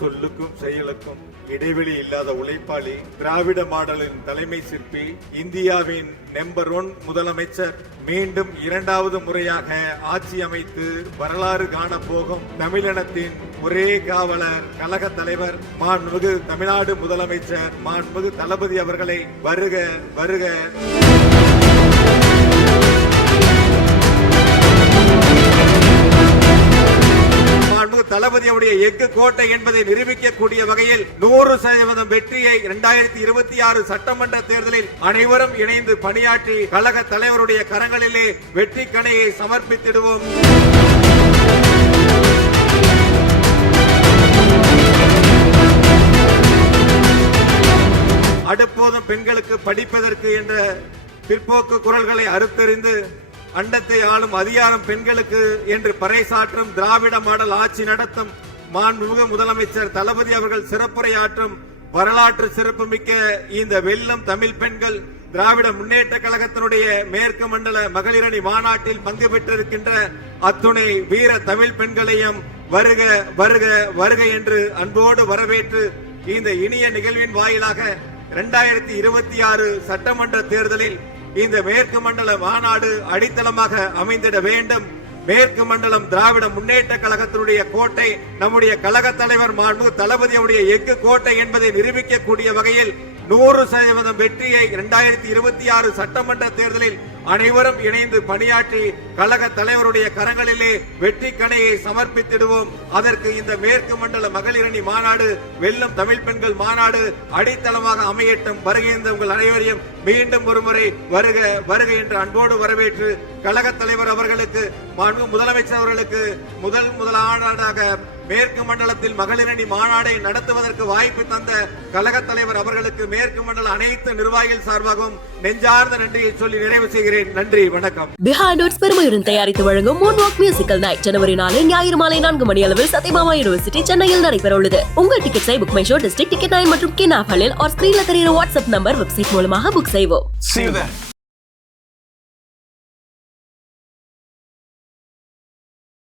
சொல்லுக்கும் செயலுக்கும் இடைவெளி இல்லாத உழைப்பாளி, திராவிட மாடலின் தலைமை சிற்பி, இந்தியாவின் நம்பர் 1 முதலமைச்சர், மீண்டும் 2வது முறையாக ஆட்சி அமைத்து வரலாறு காண போகும் தமிழினத்தின் ஒரே காவலர், கழக தலைவர், மாண்புமிகு தமிழ்நாடு முதலமைச்சர் மாண்புமிகு தளபதி அவர்களை வருக வருக. தளபதியுடைய எஃகு கோட்டை என்பதை நிரூபிக்கக்கூடிய வகையில் 100% வெற்றியை 2026 சட்டமன்ற தேர்தலில் அனைவரும் இணைந்து பணியாற்றி கழக தலைவருடைய கரங்களிலே வெற்றி கணையை சமர்ப்பித்திடுவோம். அடுப்போதும் பெண்களுக்கு படிப்பதற்கு என்ற பிற்போக்கு குரல்களை அறுத்தறிந்து அண்டத்தை ஆளும் அதிகாரம் பெண்களுக்கு என்று பறைசாற்றும் திராவிட மாடல் ஆட்சி நடத்தும் மாண்புமிகு முதலமைச்சர் தளபதி அவர்கள் சிறப்புரையாற்றும் வரலாற்று சிறப்புமிக்க இந்த வெள்ளம் தமிழ் பெண்கள் திராவிட முன்னேற்ற கழகத்தினுடைய மேற்கு மண்டல மகளிரணி மாநாட்டில் பங்கு பெற்றிருக்கின்ற அத்துணை வீர தமிழ் பெண்களையும் வருக வருக வருக என்று அன்போடு வரவேற்று இந்த இனிய நிகழ்வின் வாயிலாக 2026 சட்டமன்ற தேர்தலில் இந்த மேற்கு மண்டல மாநாடு அடித்தளமாக அமைந்திட வேண்டும். மேற்கு மண்டலம் திராவிட முன்னேற்ற கழகத்தினுடைய கோட்டை, நம்முடைய கழக தலைவர் மாண்பு தளபதியுடைய எஃகு கோட்டை என்பதை நிரூபிக்கக்கூடிய வகையில் 100% வெற்றியை 2026 சட்டமன்ற தேர்தலில் அனைவரும் இணைந்து பணியாற்றி கழக தலைவருடைய கரங்களிலே வெற்றி கணையை சமர்ப்பித்திடுவோம். அதற்கு இந்த மேற்கு மண்டல மகளிரணி மாநாடு, வெல்லும் தமிழ் பெண்கள் மாநாடு அடித்தளமாக அமையட்டும். வருகின்ற உங்கள் அனைவரையும் மீண்டும் ஒருமுறை வருக வருக என்று அன்போடு வரவேற்று கழக தலைவர் அவர்களுக்கு, முதலமைச்சர் அவர்களுக்கு முதலாவதாக மேற்கு மண்டலத்தில் மகளிரணி மாநாடை நடத்துவதற்கு வாய்ப்பு தந்த கழக தலைவர் அவர்களுக்கு மேற்கு மண்டல அனைத்து நிர்வாகிகள் சார்பாகவும் நெஞ்சார்ந்த நன்றியை சொல்லி நிறைவு செய்கிறேன். நன்றி, வணக்கம். பிஹைண்ட் நோட்ஸ் பெருமையுடன் தயாரித்து வழங்கும் மூன்வாக் மியூசிக்கல் நைட் ஜனவரி 4 ஞாயிறு மாலை 4 மணி அளவில் சத்யபாமா யூனிவர்சிட்டி சென்னையில் நடைபெற உள்ளது. உங்கள் டிக்கெட்ஸை Book My Show, District ticket 9 மற்றும் கின் ஆப் ஹலில் ஸ்கிரீன்ல தெரிகிற வாட்ஸ்அப் நம்பர், வெப்சைட் மூலமாக புக் செய்வோம். See you there.